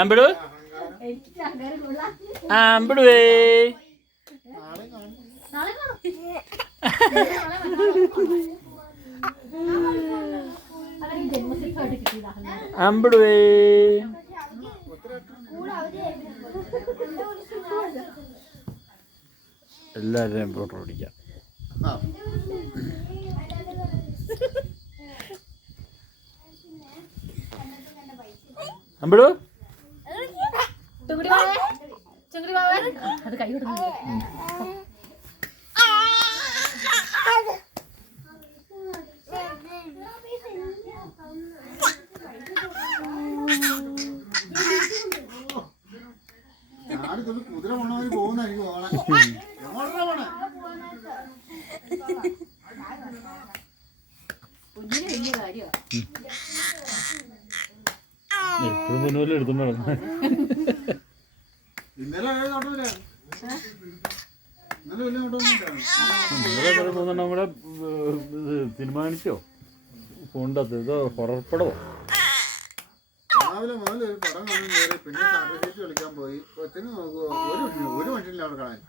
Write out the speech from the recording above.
അമ്പിളു അമ്പിളുവേ അമ്പിളുവേ എല്ലാവരുടെയും ഫോട്ടോ പിടിക്കാം. അമ്പിളു അത് കൈ കൊടുക്കുന്നു. കുതിര പോണവര് പോകുന്നായിരിക്കും വലിയ കാര്യമാണ്. എപ്പോഴും പൊന്നുപോലെ എടുത്തോണ്ട് ഇന്നലെ നമ്മുടെ തീരുമാനിച്ചോ ഫോണിൻ്റെ അകത്ത് ഇതോ ഹൊറർ പടമോ രാവിലെ മുതൽ ഒരു പടം കാണാൻ കയറി പിന്നെ സാറ്റലൈറ്റ് കളിക്കാൻ പോയി കൊച്ചിന് ഒരു മനുഷ്യനില്ല അവിടെ കാണാൻ